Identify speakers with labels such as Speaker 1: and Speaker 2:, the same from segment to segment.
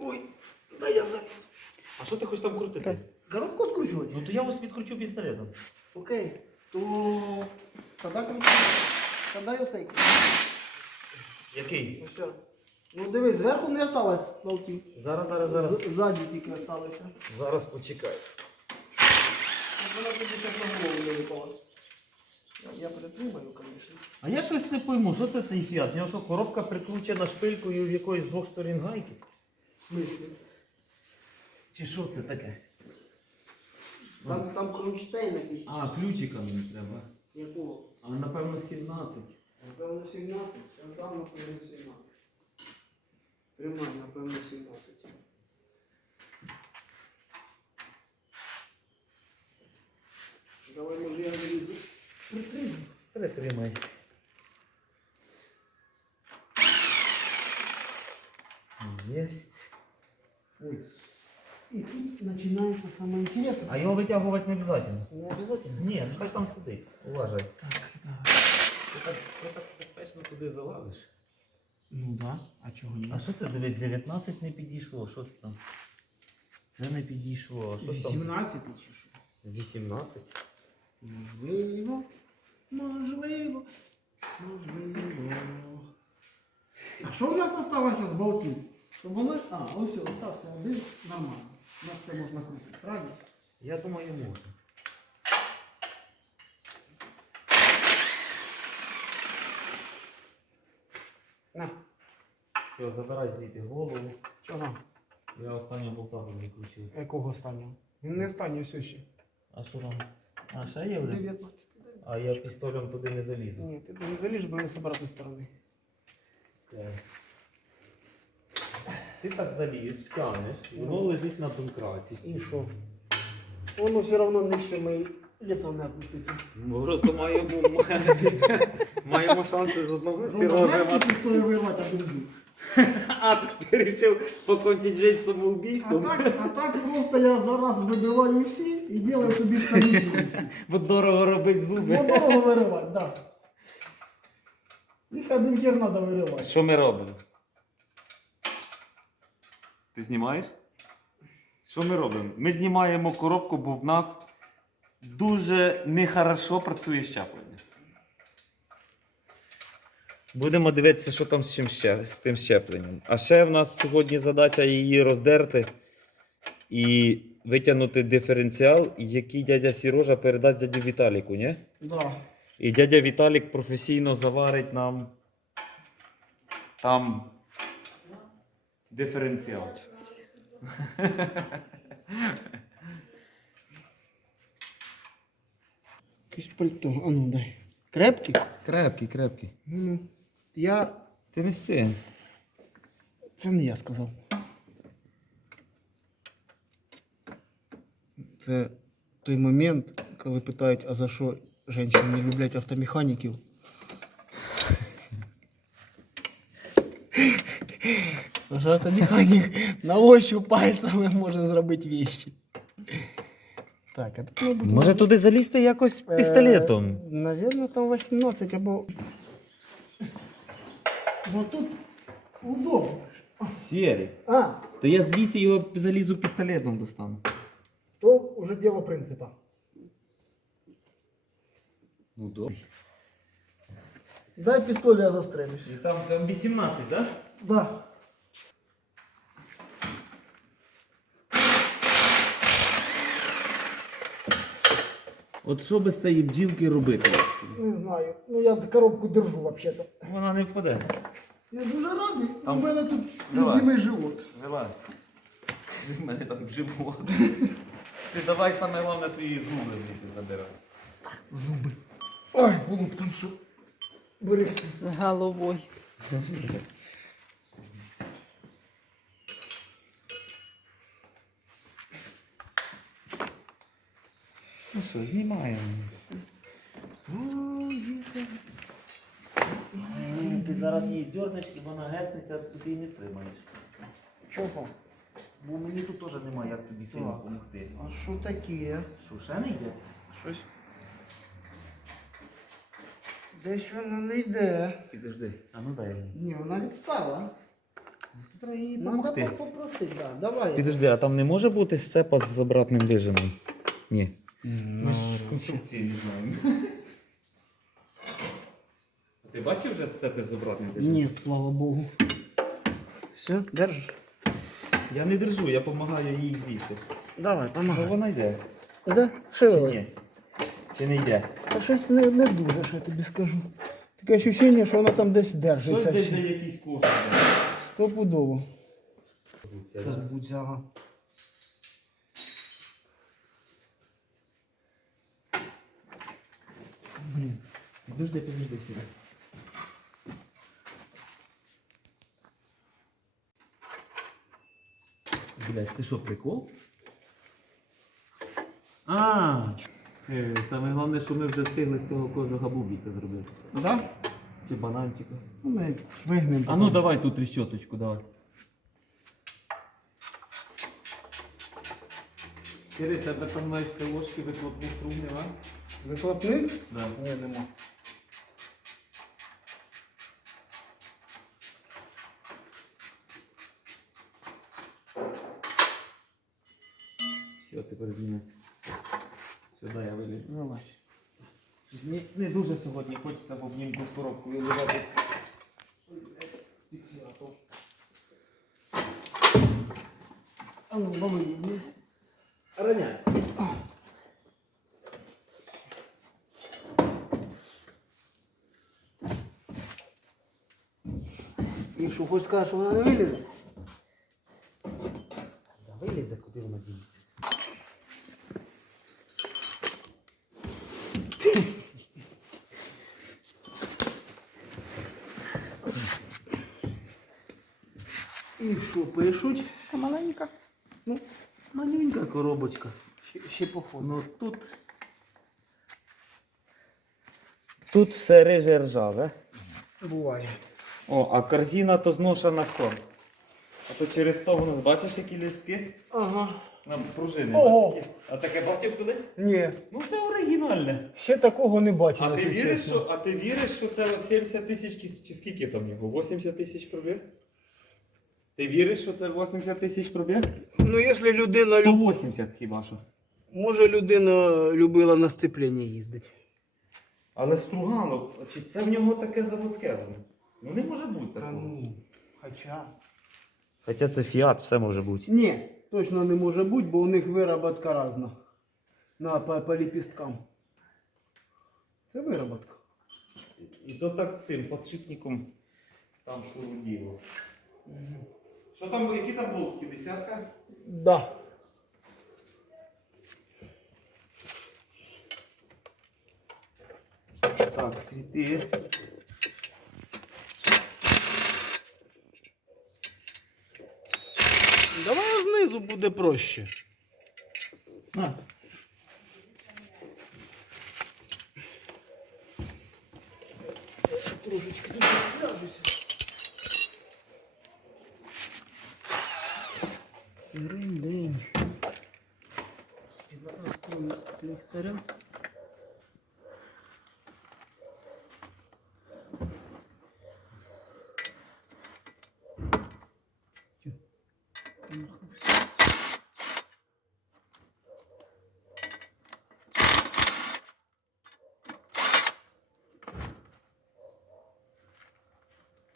Speaker 1: Ой, да я заліз.
Speaker 2: А що ти хочеш там крутити?
Speaker 1: Коробку відкручувати?
Speaker 2: Ну то я ось відкручу пістолетом.
Speaker 1: Окей. То тоді крути. Тоді і оцей.
Speaker 2: Який?
Speaker 1: Ну все. Ну дивись, зверху не осталось болтів.
Speaker 2: Зараз, зараз, зараз.
Speaker 1: З- Ззаді тільки осталося.
Speaker 2: Зараз почекай.
Speaker 1: Вона тобі так на голову не випала. Я- Я притримаю, звісно.
Speaker 2: А я щось не пойму, що це цей фіат? У нього що, коробка прикручена шпилькою в якоїсь з двох сторін гайки?
Speaker 1: Мислі.
Speaker 2: Чи що це таке?
Speaker 1: Там, там кронштейн якийсь.
Speaker 2: А, ключика мені треба.
Speaker 1: Якого?
Speaker 2: А напевно 17.
Speaker 1: Напевно 17. Я здав, напевно 17. Тримай, напевно 17. Давай, може я залізу. Притримай.
Speaker 2: Перетримай. Єсть.
Speaker 1: Ой. І тут починається саме інтересне.
Speaker 2: А його витягувати не обов'язково.
Speaker 1: Не обов'язково.
Speaker 2: Ні, ну хай там сидить. Уважай.
Speaker 1: Так, да.
Speaker 2: Ти так, ти так безпечно туди залазиш.
Speaker 1: Ну да. А чого ні?
Speaker 2: А що це дивись, 19 не підійшло, що це там? Це не підійшло, а що там?
Speaker 1: 18 чи що?
Speaker 2: 18?
Speaker 1: Можливо. Можливо. Можливо. А що в нас залишилося з болтів? Щоб вони... А, ось все, остався один нормально. На все можна крутити, правильно?
Speaker 2: Я думаю, можна.
Speaker 1: На.
Speaker 2: Все, забирай звідти голову.
Speaker 1: Чого?
Speaker 2: Я останнього болта викручив.
Speaker 1: Якого останнього? Він не останній все ще.
Speaker 2: А що там? А ще є один?
Speaker 1: 19.
Speaker 2: А я пістолем туди не залізу.
Speaker 1: Ні, ти не заліж, бо він з обратної сторони.
Speaker 2: Так. Ти так заліз, тянеш, воно лежить на домкраті.
Speaker 1: І що? Воно все одно нижче моє лицо не опуститься.
Speaker 2: Ми просто маємо, маємо шанси з одного
Speaker 1: пістолі вирвати, а
Speaker 2: ти вирішив покончити життя
Speaker 1: А так, а так просто я зараз вибиваю всі і делаю собі штаничку.
Speaker 2: Бо дорого робить зуби.
Speaker 1: Дорого виривати, так. Да. Їх один хер треба виривати.
Speaker 2: Що ми робимо? Ти знімаєш? Що ми робимо? Ми знімаємо коробку, бо в нас дуже нехорошо працює щеплення. Будемо дивитися, що там з, чим ще, з тим щепленням. А ще в нас сьогодні задача її роздерти і витягнути диференціал, який дядя Сірожа передасть дяді Віталіку, ні?
Speaker 1: Да.
Speaker 2: І дядя Віталік професійно заварить нам там диференціал.
Speaker 1: Якесь пальто. А ну дай. Крепкий?
Speaker 2: Крепкий, крепкий.
Speaker 1: Ну, я.
Speaker 2: Ти не стін.
Speaker 1: Це не я сказав. Це той момент, коли питають, а за що жінки не люблять автомеханіків. Тому що автомеханік на ощупь пальцями може зробити вещи. Так, а тут, мабуть,
Speaker 2: Може туди залізти якось
Speaker 1: Е,
Speaker 2: пістолетом?
Speaker 1: Наверное, там 18 або. Бо тут удобно.
Speaker 2: Сірий.
Speaker 1: А,
Speaker 2: То я звідси його залізу пістолетом достану.
Speaker 1: то уже дело принципа.
Speaker 2: Ну добре.
Speaker 1: Дай пістолет, я застрелюсь.
Speaker 2: І там, там 18, так? Да?
Speaker 1: Да.
Speaker 2: От що без цієї бджілки робити?
Speaker 1: Не знаю. Ну я коробку держу вообще-то.
Speaker 2: Вона не впаде.
Speaker 1: Я дуже радий.
Speaker 2: Там-
Speaker 1: У мене тут
Speaker 2: Давай.
Speaker 1: любимий живот.
Speaker 2: Вилазь. Кажи, в мене там живот. Ти давай саме головне свої зуби звідти забирай.
Speaker 1: Зуби. Ой, було б там що. Берегся.
Speaker 3: З головою.
Speaker 2: Ну що, знімаємо. Ти зараз її дернеш і вона геснеться, а ти її не тримаєш.
Speaker 1: Чого?
Speaker 2: Бо мені тут теж немає як тобі сильно
Speaker 1: Так.
Speaker 2: допомогти.
Speaker 1: А що таке?
Speaker 2: Що, ще не йде?
Speaker 1: Щось. Десь воно не йде.
Speaker 2: Підожди. А ну дай.
Speaker 1: Ні, вона відстала.
Speaker 2: Треба їй
Speaker 1: Надо
Speaker 2: допомогти.
Speaker 1: попросити, да. Давай.
Speaker 2: Підожди, а там не може бути сцепа з обратним вижимом? Ні.
Speaker 1: Ну,
Speaker 2: Ми ж конструкції не знаємо. Ти бачив вже сцепи з обратним
Speaker 1: Ні, слава Богу. Все, держиш?
Speaker 2: Я не держу, я допомагаю їй звідти.
Speaker 1: Давай,
Speaker 2: Ну
Speaker 1: помагай.
Speaker 2: вона йде.
Speaker 1: Да?
Speaker 2: Чи ні? Чи не йде?
Speaker 1: Та щось не, не дуже, що я тобі скажу. Таке відчуття, що воно там десь
Speaker 2: Щось
Speaker 1: держиться.
Speaker 2: десь
Speaker 1: ще.
Speaker 2: якийсь кошик.
Speaker 1: Стопудово.
Speaker 2: да.
Speaker 1: Зараз
Speaker 2: Підожди, підожди сюди. Блять, це що, прикол? А, е, саме головне, що ми вже встигли з цього кожного бубіка зробити.
Speaker 1: Да?
Speaker 2: Чи бананчика.
Speaker 1: Ну, ми вигнемо.
Speaker 2: А ну давай тут тріщоточку, давай. Кири, тебе там маєш три ложки вихлопних труб, нема?
Speaker 1: Вихлопник?
Speaker 2: Да.
Speaker 1: Ні, нема.
Speaker 2: Тепер зніметься. Сюди я вилізу.
Speaker 1: Залазь.
Speaker 2: Не, не дуже сьогодні хочеться в обнімку з коробкою лежати.
Speaker 1: А ну, лови вниз.
Speaker 2: Раняй.
Speaker 1: І що, хочеш сказати, що вона не вилізе?
Speaker 2: Да вилізе, куди вона діється.
Speaker 1: І що, пишуть?
Speaker 2: Маленька.
Speaker 1: Ну,
Speaker 2: Манюнька коробочка.
Speaker 1: ще, ще походу.
Speaker 2: Ну тут. Тут все риже ржаве.
Speaker 1: Буває.
Speaker 2: О, а корзина то зношена ком. А то через то воно, бачиш, які листки?
Speaker 1: Ага.
Speaker 2: На пружини.
Speaker 1: Ого.
Speaker 2: бачиш, які? А таке бачив колись?
Speaker 1: Ні,
Speaker 2: Ну це оригінальне.
Speaker 1: ще такого не бачив.
Speaker 2: А ти
Speaker 1: якщо
Speaker 2: віриш,
Speaker 1: чесно.
Speaker 2: що, а ти віриш, що це 70 тисяч чи скільки там його? 80 тисяч пробіг? Ти віриш, що це 80 тисяч пробіг?
Speaker 1: Ну, якщо людина, люб-
Speaker 2: 180 хіба що.
Speaker 1: може людина любила на сцеплінні їздити.
Speaker 2: Але Струганов, чи це в нього таке заводське? Ну не може бути
Speaker 1: Та
Speaker 2: такого.
Speaker 1: ну, хоча.
Speaker 2: Хоча це фіат, все може бути.
Speaker 1: Ні, точно не може бути, бо у них вироботка різна. На, по, по ліпісткам. Це вироботка.
Speaker 2: І то так тим подшипником там шуруділо. Що там, які там волки? Десятка?
Speaker 1: Да.
Speaker 2: Так, світи.
Speaker 1: Давай знизу буде проще.
Speaker 2: На.
Speaker 1: Трошечки тут відляжуся. День. Настроєм ліхтаря.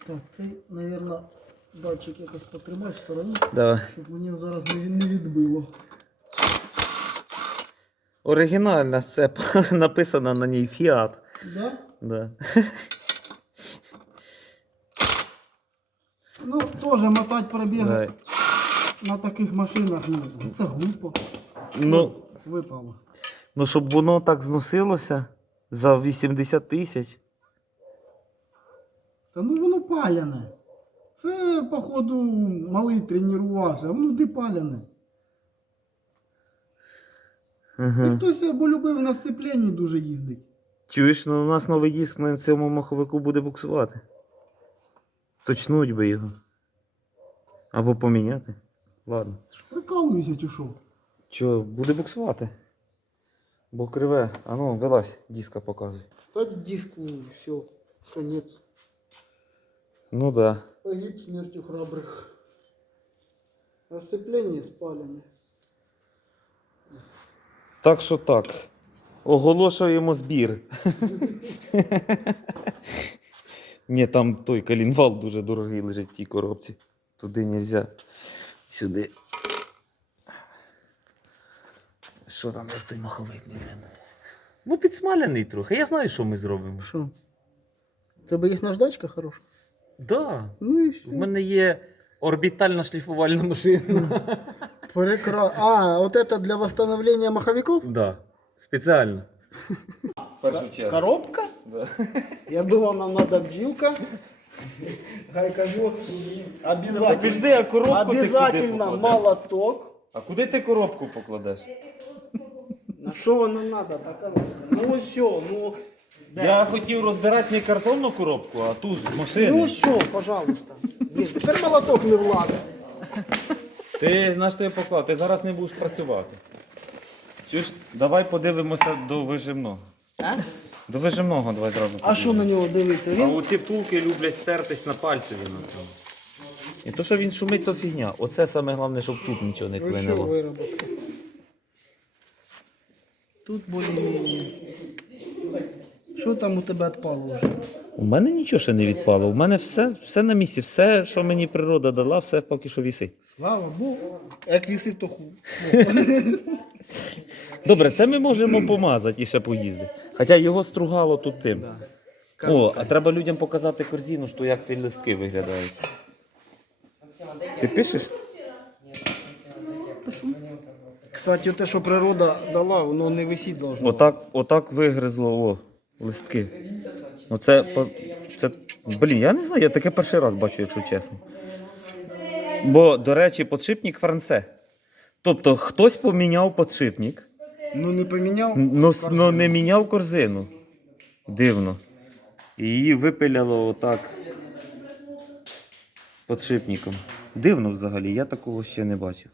Speaker 1: Так, цей, мабуть, датчик якось потримай в стороні,
Speaker 2: Давай.
Speaker 1: щоб мені зараз не, не відбило.
Speaker 2: Оригінальна сцепа, написано на ній фіат.
Speaker 1: Да?
Speaker 2: Да.
Speaker 1: Ну, теж мотати пробіги
Speaker 2: Давай.
Speaker 1: на таких машинах, ну, це глупо.
Speaker 2: Ну,
Speaker 1: Випало.
Speaker 2: ну, щоб воно так зносилося за 80 тисяч.
Speaker 1: Та ну воно паляне. Це, походу, малий тренувався, воно де паляне. Це
Speaker 2: Ага.
Speaker 1: хтось або любив на сцепленні дуже їздить.
Speaker 2: Чуєш, ну у нас новий диск на цьому маховику буде буксувати. Точнуть би його. Або поміняти. Ладно.
Speaker 1: Прикалуюся чи що?
Speaker 2: Що, буде буксувати? Бо криве. А ну, вилазь, диска показуй.
Speaker 1: Та диску, все, конець.
Speaker 2: Ну да.
Speaker 1: Погиб смертю храбрих. Осцепление спалене.
Speaker 2: Так що так. Оголошуємо збір. Ні, там той калінвал дуже дорогий лежить в тій коробці. Туди не можна. Сюди. Що там як той маховик виглядає? Ну, підсмаляний трохи. Я знаю, що ми зробимо.
Speaker 1: Що? Тебе є наждачка хороша?
Speaker 2: Да.
Speaker 1: Ну і все.
Speaker 2: У мене є орбітальна шліфувальна машина.
Speaker 1: Прекра... А, вот это для восстановления маховиков?
Speaker 2: Да. Спеціально. В першу чергу.
Speaker 1: Коробка?
Speaker 2: Да.
Speaker 1: Я думал, нам надо бджилка. Гайка Обязательно.
Speaker 2: Підожди, а коробку ти куди
Speaker 1: Обязательно
Speaker 2: покладеш?
Speaker 1: молоток.
Speaker 2: А куди ти коробку покладеш?
Speaker 1: На що воно надо? Так, ну все, ну.
Speaker 2: Я хотів розбирати не картонну коробку, а ту з машини.
Speaker 1: Ну все, пожалуйста. Тепер молоток не влазить.
Speaker 2: Ти на що я поклав? Ти зараз не будеш працювати. Чуєш, давай подивимося до вижимного.
Speaker 1: А?
Speaker 2: До вижимного давай зразу.
Speaker 1: А що на нього дивиться?
Speaker 2: А
Speaker 1: Він?
Speaker 2: оці втулки люблять стертись на пальці на цьому. І то, що він шумить, то фігня. Оце саме головне, щоб тут нічого не
Speaker 1: що
Speaker 2: клинило.
Speaker 1: вироботка. Тут более Що там у тебе відпало вже?
Speaker 2: У мене нічого ще не відпало. У мене все, все на місці. Все, що мені природа дала, все поки що вісить.
Speaker 1: Слава Богу. Як вісить, то ху.
Speaker 2: Добре, це ми можемо помазати і ще поїздити. Хоча його стругало тут тим. О, а треба людям показати корзину, що як ті листки виглядають. Ти пишеш?
Speaker 1: Кстати, те, що природа дала, воно не висіть должно.
Speaker 2: Отак, отак вигризло о, листки. Оце, по- це, блін, я не знаю, я таке перший раз бачу, якщо чесно. Бо, до речі, подшипник франце. Тобто хтось поміняв подшипник,
Speaker 1: Ну не поміняв.
Speaker 2: с- но не міняв корзину. Дивно. І її випиляло отак подшипником. Дивно взагалі, я такого ще не бачив.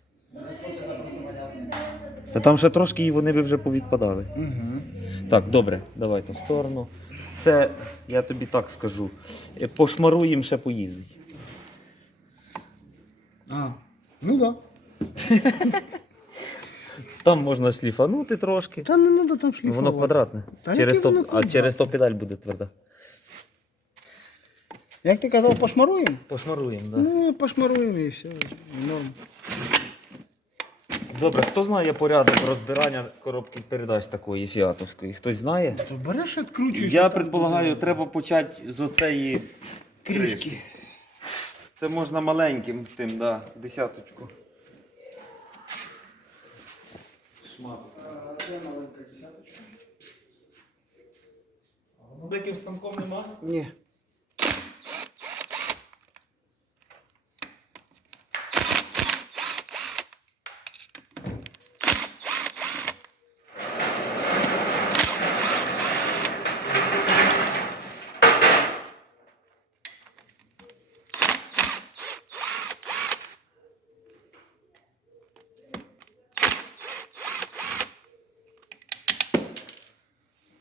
Speaker 2: Та там ще трошки і вони би вже повідпадали.
Speaker 1: Угу.
Speaker 2: Так, добре, давайте в сторону. Це, я тобі так скажу. е, Пошмаруємо ще поїздить.
Speaker 1: А, ну да.
Speaker 2: Там можна шліфанути трошки.
Speaker 1: Та не треба там шліфувати.
Speaker 2: Воно квадратне.
Speaker 1: Та
Speaker 2: через то,
Speaker 1: воно
Speaker 2: а через то педаль буде тверда.
Speaker 1: Як ти казав, пошмаруємо?
Speaker 2: Пошмаруємо, так.
Speaker 1: Ну, пошмаруємо і все. Норм.
Speaker 2: Добре, хто знає порядок розбирання коробки передач такої фіатовської? Хтось знає?
Speaker 1: То береш і відкручуєш.
Speaker 2: Я предполагаю, треба почати з оцеї
Speaker 1: кришки.
Speaker 2: Це можна маленьким тим, да, десяточку. Шмат.
Speaker 1: А, Де маленька десяточка?
Speaker 2: Великим станком нема?
Speaker 1: Ні.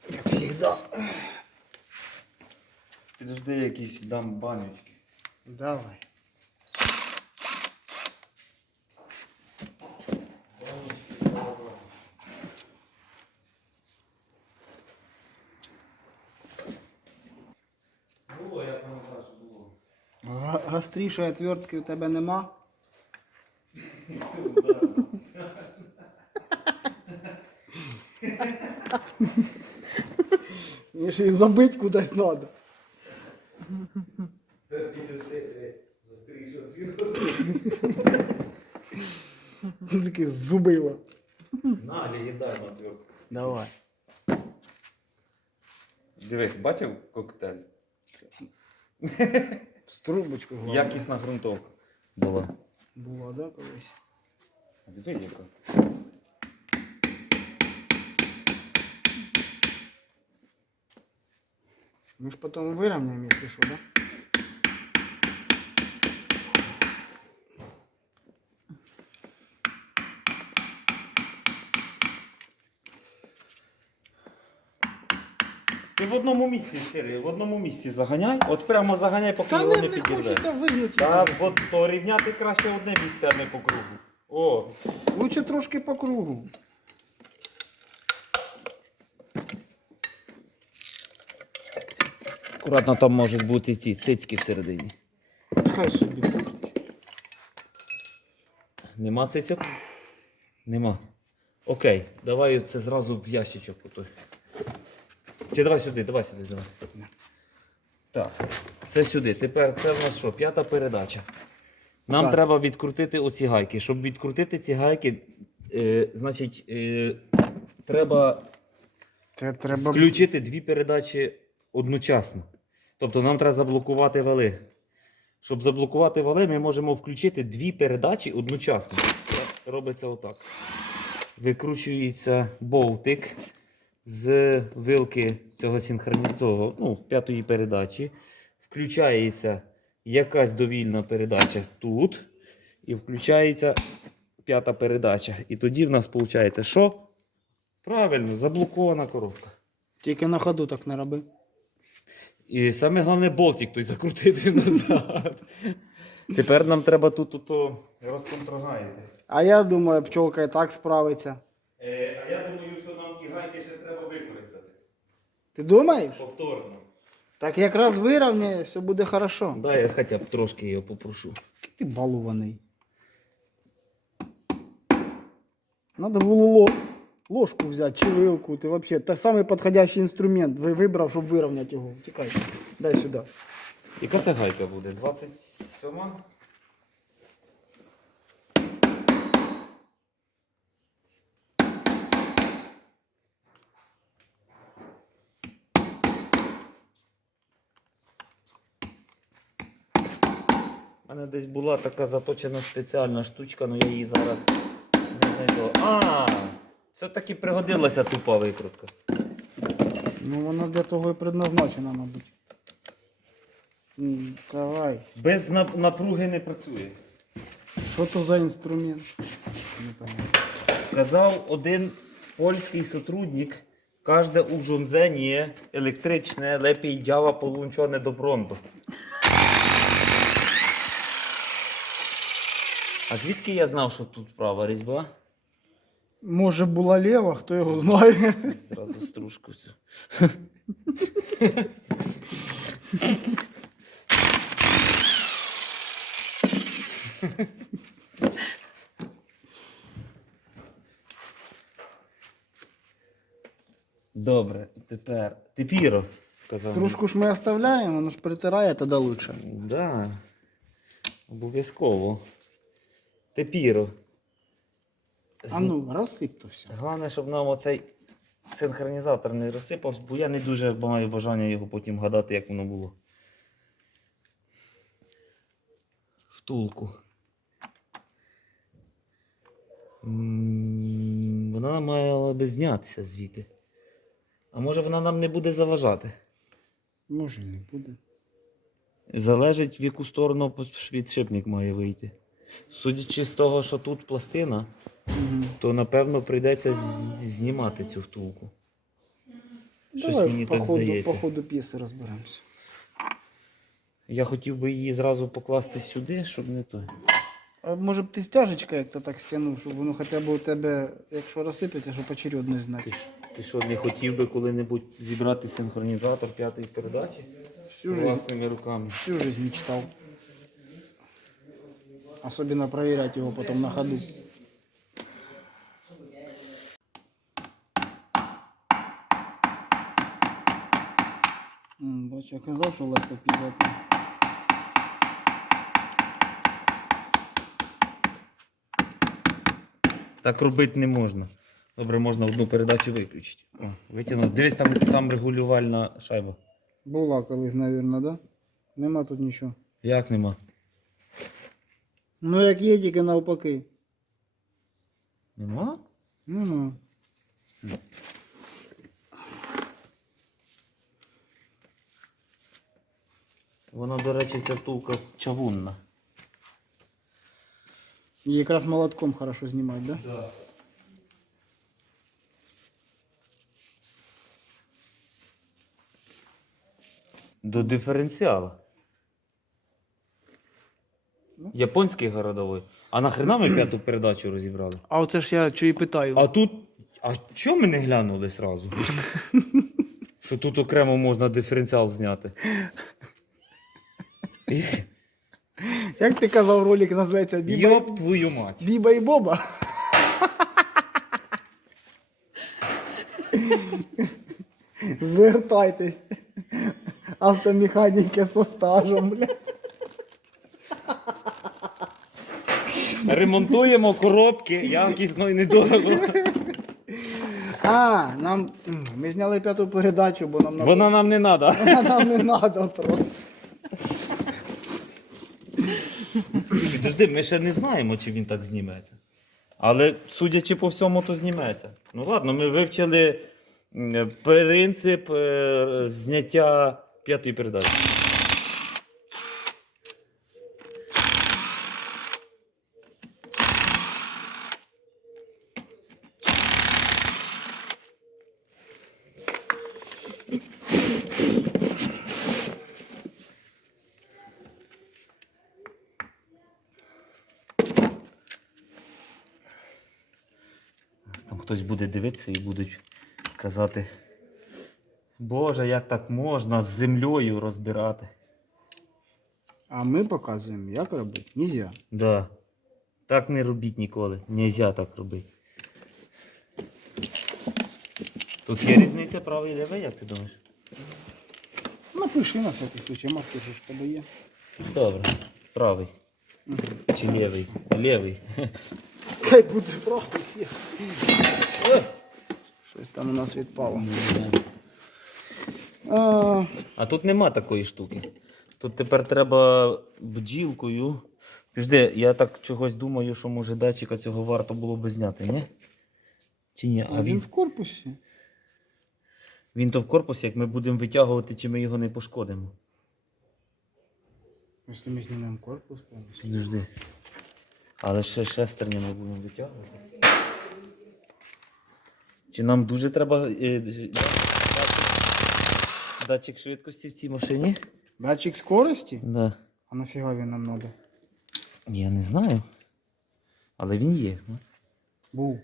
Speaker 1: Як завжди.
Speaker 2: Підожди, якісь дам банючки.
Speaker 1: Давай.
Speaker 2: Було, я пам'ятаю, що було.
Speaker 1: Га- Гастрішої отвертки у тебе нема? Мені ще й забить кудись треба. Таке зубило.
Speaker 2: На, легендарну отвертку.
Speaker 1: Давай.
Speaker 2: Дивись, бачив коктейль?
Speaker 1: З трубочкою. головне.
Speaker 2: Якісна ґрунтовка була.
Speaker 1: Була, да, колись?
Speaker 2: Диви, яка.
Speaker 1: Ми ж потім вирівняємо, якщо що, да?
Speaker 2: В одному місці, Сири, в одному місці заганяй. От прямо заганяй, поки
Speaker 1: Та
Speaker 2: його
Speaker 1: не,
Speaker 2: не
Speaker 1: не
Speaker 2: підірве.
Speaker 1: хочеться вигнути.
Speaker 2: Та от то рівняти краще одне місце, а не по кругу. О,
Speaker 1: Лучше трошки по кругу.
Speaker 2: акуратно там можуть бути ці цицьки всередині.
Speaker 1: Хай собі.
Speaker 2: Нема цицьок? Нема. Окей, давай це зразу в ящичок. Отой. Чи давай сюди, давай сюди, давай. Так, це сюди. Тепер це в нас що? П'ята передача. Нам
Speaker 1: Так.
Speaker 2: треба відкрутити оці гайки. Щоб відкрутити ці гайки, е, значить, е, треба
Speaker 1: Це треба.
Speaker 2: включити дві передачі одночасно. Тобто нам треба заблокувати вали. Щоб заблокувати вали, ми можемо включити дві передачі одночасно. Це робиться отак. Викручується болтик з вилки цього синхронізованого, ну, п'ятої передачі. Включається якась довільна передача тут. І включається п'ята передача. І тоді в нас виходить, що? Правильно, заблокована коробка.
Speaker 1: Тільки на ходу так не роби.
Speaker 2: І саме головне болтик той закрутити назад. Тепер нам треба тут ото розконтрогаїти.
Speaker 1: А я думаю, пчолка і так справиться.
Speaker 2: Е, а я думаю, що нам ті гайки ще треба використати.
Speaker 1: Ти думаєш?
Speaker 2: Повторно.
Speaker 1: Так якраз вирівняє, все буде хорошо.
Speaker 2: Дай я хоча б трошки його попрошу.
Speaker 1: Який Ти балуваний. Надо було ло- ложку взяти, чи вилку. Ти вообще так самий підходящий інструмент. Ви вибрав, щоб вирівняти його. Тікай. Дай сюди.
Speaker 2: Яка це гайка буде? 27? У мене десь була така заточена спеціальна штучка, але я її зараз не знайду. А, все-таки пригодилася тупа викрутка.
Speaker 1: Ну вона для того і предназначена, мабуть. М, Давай.
Speaker 2: Без нап- напруги не працює.
Speaker 1: Що то за інструмент? Не пам'ятаю.
Speaker 2: Казав один польський сотрудник, кожне urządzenie електричне lepiej działa połączone do prądu. А звідки я знав, що тут права різьба?
Speaker 1: Може була ліва, хто його знає.
Speaker 2: Зразу стружку цю. Добре, тепер. Тепіро. Казав.
Speaker 1: Стружку ж ми оставляємо, воно ж притирає, тоді лучше.
Speaker 2: Да. Обов'язково. Тепіро.
Speaker 1: А ну, розсип то все.
Speaker 2: Головне, щоб нам оцей синхронізатор не розсипався, бо я не дуже маю бажання його потім гадати, як воно було. Втулку. М, Вона мала би знятися звідти. А може вона нам не буде заважати?
Speaker 1: Може не буде.
Speaker 2: Залежить, в яку сторону підшипник має вийти. Судячи з того, що тут пластина,
Speaker 1: Угу.
Speaker 2: то напевно прийдеться з- знімати цю втулку. Щось
Speaker 1: Давай
Speaker 2: мені
Speaker 1: по
Speaker 2: так
Speaker 1: ходу,
Speaker 2: здається.
Speaker 1: по ходу п'єси розберемося.
Speaker 2: Я хотів би її зразу покласти сюди, щоб не той.
Speaker 1: А може б ти стяжечка як-то так стягнув, щоб воно хоча б у тебе, якщо розсипеться, щоб очередно
Speaker 2: Ти,
Speaker 1: знати.
Speaker 2: ж- ти що не хотів би коли-небудь зібрати синхронізатор п'ятої передачі
Speaker 1: Всю жизнь,
Speaker 2: власними руками?
Speaker 1: всю жизнь мечтал. Особенно проверять его потом на ходу. Бачу, казав, що легко підняти.
Speaker 2: Так робити не можна. Добре, можна одну передачу виключити. О, витягнув. Дивись, там, там регулювальна шайба.
Speaker 1: Була колись, мабуть, да? Нема тут нічого.
Speaker 2: Як нема?
Speaker 1: Ну як є, тільки навпаки.
Speaker 2: Нема?
Speaker 1: Ну.
Speaker 2: Вона, до речі, ця втулка чавунна.
Speaker 1: І якраз молотком хорошо знімати, да?
Speaker 2: Да. До диференціала. Японський городовий. А нахрена ми п'яту передачу розібрали?
Speaker 1: А оце ж я що і питаю.
Speaker 2: А тут. А чого ми не глянули сразу? Що тут окремо можна диференціал зняти?
Speaker 1: Як ти казав, ролик називається Біба,
Speaker 2: Йоп твою мать.
Speaker 1: Біба і Боба? Звертайтесь. Автомеханіки со стажем, бля.
Speaker 2: Ремонтуємо коробки, якісно і недорого.
Speaker 1: А, нам. м, Ми зняли п'яту передачу, бо нам надо-
Speaker 2: Вона нам не треба.
Speaker 1: Вона нам не треба просто.
Speaker 2: Підожди, ми ще не знаємо, чи він так зніметься. Але судячи по всьому, то зніметься. Ну ладно, ми вивчили м, принцип е, зняття п'ятої передачі. Хтось буде дивитися і будуть казати. Боже, як так можна з землею розбирати?
Speaker 1: А ми показуємо, як робити. Нельзя.
Speaker 2: Да. Так не робіть ніколи. Нельзя так робити. Тут є різниця правий і лівий, як ти думаєш?
Speaker 1: Напиши на всякий случай, марки ж в тебе є.
Speaker 2: Добре. Правий.
Speaker 1: Мгм.
Speaker 2: Чи лівий? Лівий.
Speaker 1: Хай буде правда. Щось там у нас відпало. А,
Speaker 2: А тут нема такої штуки. Тут тепер треба бджілкою. Підожди, я так чогось думаю, що може датчика цього варто було би зняти, ні? Чи ні?
Speaker 1: а він в корпусі.
Speaker 2: Він то в корпусі, як ми будемо витягувати, чи ми його не пошкодимо.
Speaker 1: Якщо ми знімемо корпус повністю.
Speaker 2: Підожди. Але ще шестерня ми будемо витягувати. Чи нам дуже треба е, датчик, датчик швидкості в цій машині?
Speaker 1: Датчик скорості?
Speaker 2: Да.
Speaker 1: А нафіга він нам треба?
Speaker 2: Я не знаю. Але він є. ну.
Speaker 1: Був.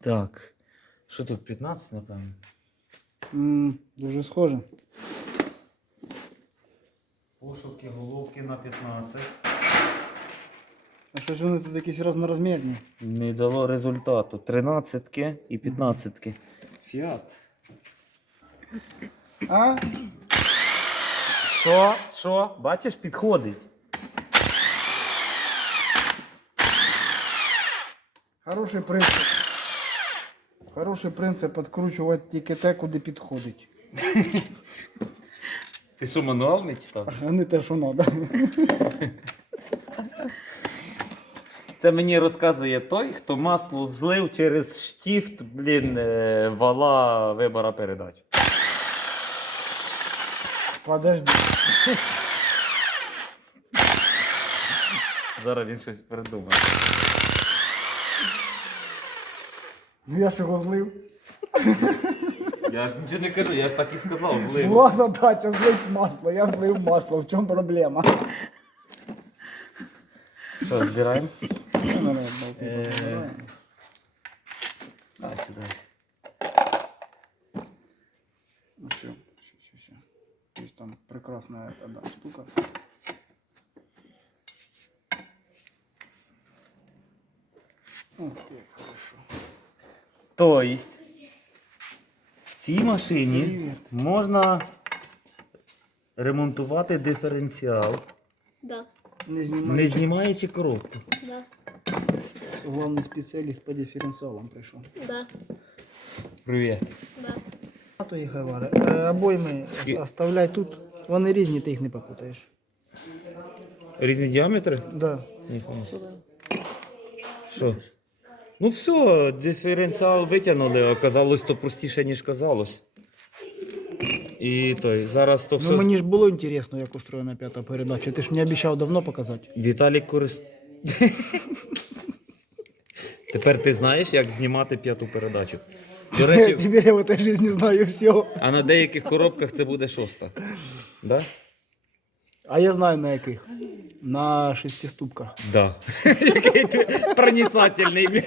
Speaker 2: Так. Що тут, 15, напевно?
Speaker 1: М, дуже схоже.
Speaker 2: Пошуки головки на 15.
Speaker 1: А щось вони тут якісь разнорозмірні.
Speaker 2: Не дало результату. 13 і 15. Фіат.
Speaker 1: А?
Speaker 2: Що? Що? Бачиш, підходить.
Speaker 1: Хороший принцип. Хороший принцип відкручувати тільки те, куди підходить.
Speaker 2: Ти що, мануал не читав?
Speaker 1: А не те, що треба.
Speaker 2: Це мені розказує той, хто масло злив через штіфт, блін, е, вала вибора передач.
Speaker 1: Подожди.
Speaker 2: Зараз він щось придумає.
Speaker 1: Ну я ж його злив.
Speaker 2: Я ж нічого не кажу, я ж так і сказав, злив.
Speaker 1: Була задача злити масло, я злив масло. В чому проблема?
Speaker 2: Що, збираємо?
Speaker 1: Ну, давай, болти
Speaker 2: Е.
Speaker 1: позабираємо.
Speaker 2: А, сюди.
Speaker 1: Ну все, все, все, все. Есть там прекрасная эта, да, штука. Ух ты, как хорошо.
Speaker 2: Тобто, в цій машині можна ремонтувати диференціал,
Speaker 4: Да,
Speaker 1: Не
Speaker 2: не
Speaker 1: знімай.
Speaker 2: знімаючи коробку.
Speaker 4: да,
Speaker 1: Главный специалист по дифференциалам пришел.
Speaker 4: да,
Speaker 2: Привіт.
Speaker 4: да.
Speaker 1: А то їх говорю. Е, Обойми
Speaker 2: І-
Speaker 1: оставляй тут. Вони різні, ти їх не попутаєш.
Speaker 2: Різні діаметри?
Speaker 1: Да.
Speaker 2: Ніхуя. Що? Ну все, диференціал витягнули, оказалось то простіше, ніж казалось. І той, зараз то все.
Speaker 1: Ну мені ж було інтересно, як устроєна п'ята передача. Ти ж мені обіцяв давно показати.
Speaker 2: Віталік корист... Тепер ти знаєш, як знімати п'яту передачу. До речі,
Speaker 3: Теперь я в этой жизни знаю все.
Speaker 2: а на деяких коробках це буде шоста. Да?
Speaker 3: А я знаю на яких. На шестиступках.
Speaker 2: Да. Який ти проницательний.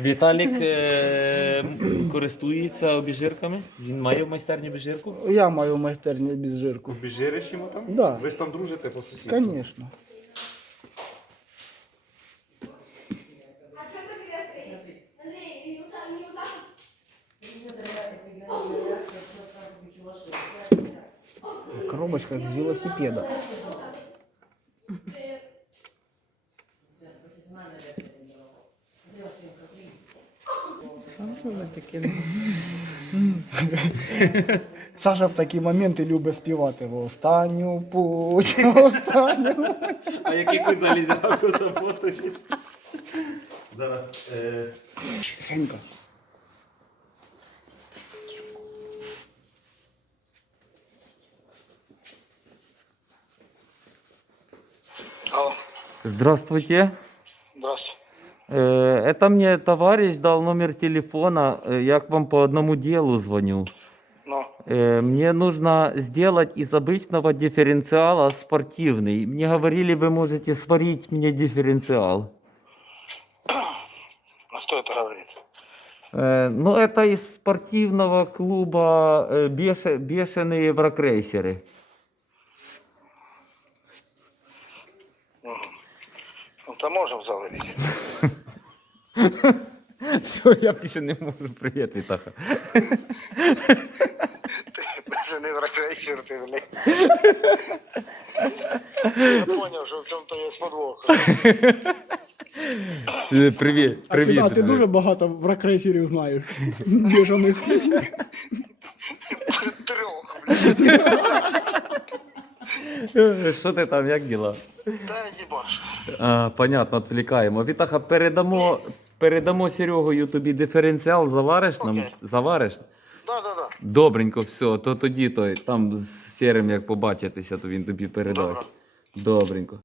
Speaker 2: Віталік е, користується обіжирками. Він має в майстерні обіжирку.
Speaker 3: Я маю в майстерні без жирку.
Speaker 2: Обіжириш йому там?
Speaker 3: Да.
Speaker 2: Ви ж там дружите по сусідству.
Speaker 3: Конечно.
Speaker 4: Андрей, не вот так, не вот так.
Speaker 3: Коробочка как с велосипеда. Саша в такі моменти любить співати в останню путь, в останню.
Speaker 2: А який залізяку замотуєш? Зараз. Е...
Speaker 3: Тихенько.
Speaker 2: Здравствуйте.
Speaker 3: здравствуйте.
Speaker 2: Э, Это мне товарищ дал номер телефона. Э, Я к вам по одному делу звоню.
Speaker 3: Ну,
Speaker 2: Э, Мне нужно сделать из обычного дифференциала спортивный. Мне говорили, вы можете сварить мне дифференциал.
Speaker 3: а кто это говорит?
Speaker 2: Э, Ну, это из спортивного клуба э, «Беше- «Бешеные вракрейсеры».
Speaker 3: Ну, то можем.
Speaker 2: Все, я більше не можу. Привіт, Вітаха.
Speaker 3: Даже не врагайся, ты, блядь. Я понял, что в чем-то есть подвох.
Speaker 2: Е, Привіт, привіт.
Speaker 1: А ти дуже багато в ракрейсерів знаєш. Біжаних.
Speaker 3: Трех, блядь.
Speaker 2: Що ти там, як діла?
Speaker 3: Та їбаш.
Speaker 2: А, понятно, відвлікаємо. Вітаха, передамо, передамо Серегою тобі диференціал, завариш нам?
Speaker 3: Окей.
Speaker 2: Завариш?
Speaker 3: Да, да, да.
Speaker 2: Добренько, все, то тоді той, там з сірим, як побачитися, то він тобі передасть. Добренько.